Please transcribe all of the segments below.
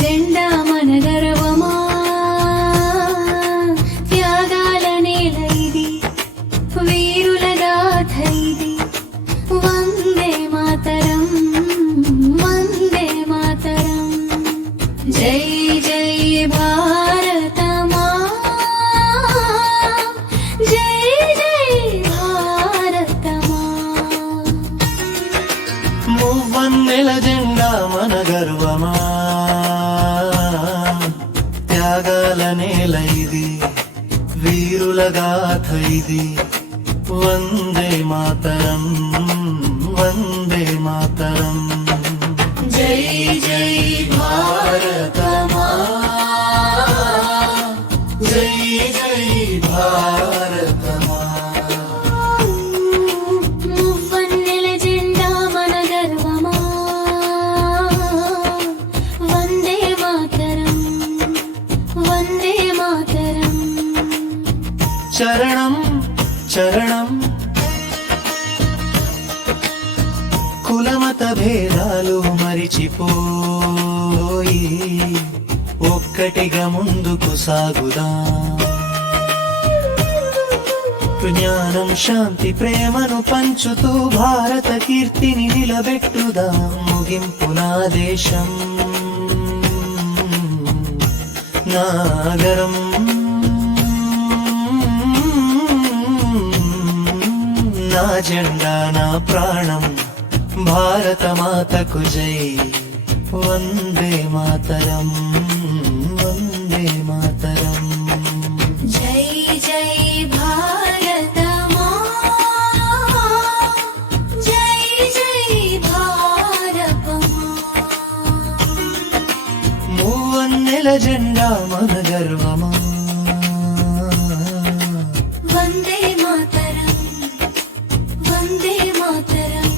జెండా మన గర్వమా, త్యాగాల నేల ఇది, వీరుల గాథ ఇది. వందే మాతరం, వందే మాతరం. జై జై భారత మా, జై జై భారత మా. మూవన్నెల జెండా మన గర్వమా, త్యాగాల నేల ఇది, వీరుల గాథ ఇది. వందే మాతరం, వందే మాతరం. జై జై భారత మా, జై జై భారత మా. మువ్వన్నెల జెండా మన గర్వమా, వందే మాతరం, వందే మాతరం. చరణం చరణం కులమత భేదాలు మరిచిపోయి ఒక్కటిగా ముందుకు సాగుదాం. జ్ఞానం శాంతి ప్రేమను పంచుతూ భారత కీర్తిని నిలబెట్టుదాం. ముగింపు నా దేశం నాగరం, నా జెండా నా ప్రాణం, భారత మాతకు జై. వందే మాతరం, వందే మాతరం. జై జై భారత మా, జై జై భారత మా. మూవన్నెల జెండా మన గర్వమా, వందే మాతరం, వందే మాతరం.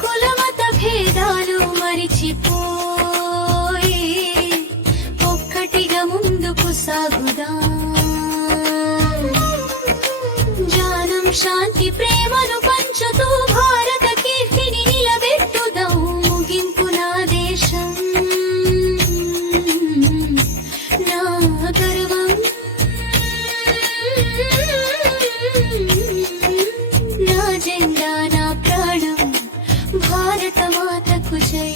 కులమత భేదాలు మరిచిపోయి ఒక్కటిగా ముందుకు సాగుదాం. జ్ఞానం శాంతి ప్రేమను పంచుతూ భారత కీర్తిని నిలబెట్టుదాం. ముగింపు నా దేశం నా గర్వం, నా జెండా నా ప్రాణం, భారత మాతకు జై.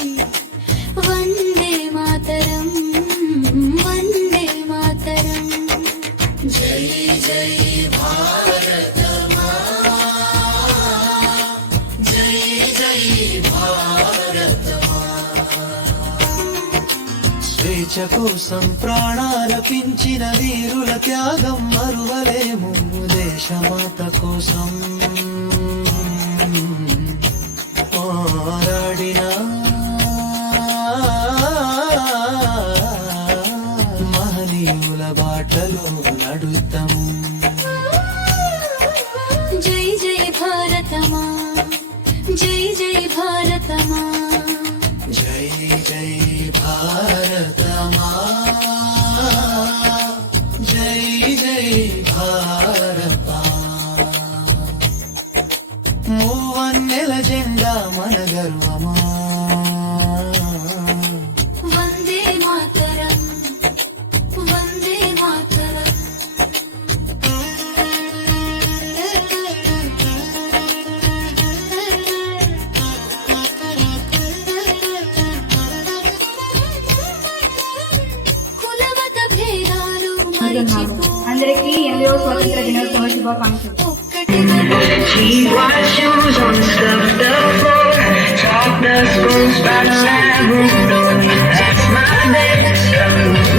వందే మాతరం, వందే మాతరం. జై జై భారత మా, జై జై భారత మా. స్వేచ్ఛ కోసం ప్రాణాలర్పించిన వీరుల త్యాగం మరువలేము. దేశమాత కోసం పోరాడిన మహనీయుల బాటలో నడుద్దాం. జై జై భారత మా, జై జై భారత మా. జై జై భారత మా, జై జై భారత. మూవన్నెల జెండా మన గర్వమా, వందే మాతరం, వందే మాతరం. కులమత భేదాలు అందరికీ 8వ స్వాతంత్ర దినోత్సవ శుభాకాంక్షలు. Keep white shoes on the stuffed up floor. Chalk dust goes by the library door. That's my best,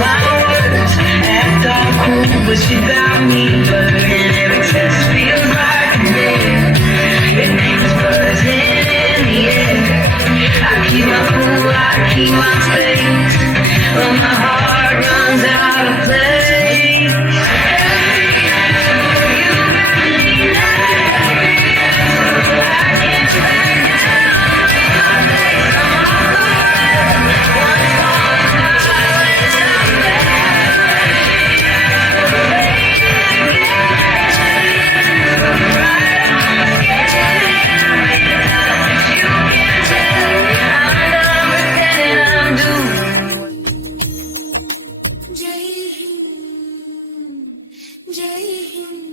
my words. Act all cool, but she got me bugging. Every test feels like a day. Your name's buzzing in the air. I keep my cool, I keep my face. When my heart runs out of place. జై హింద్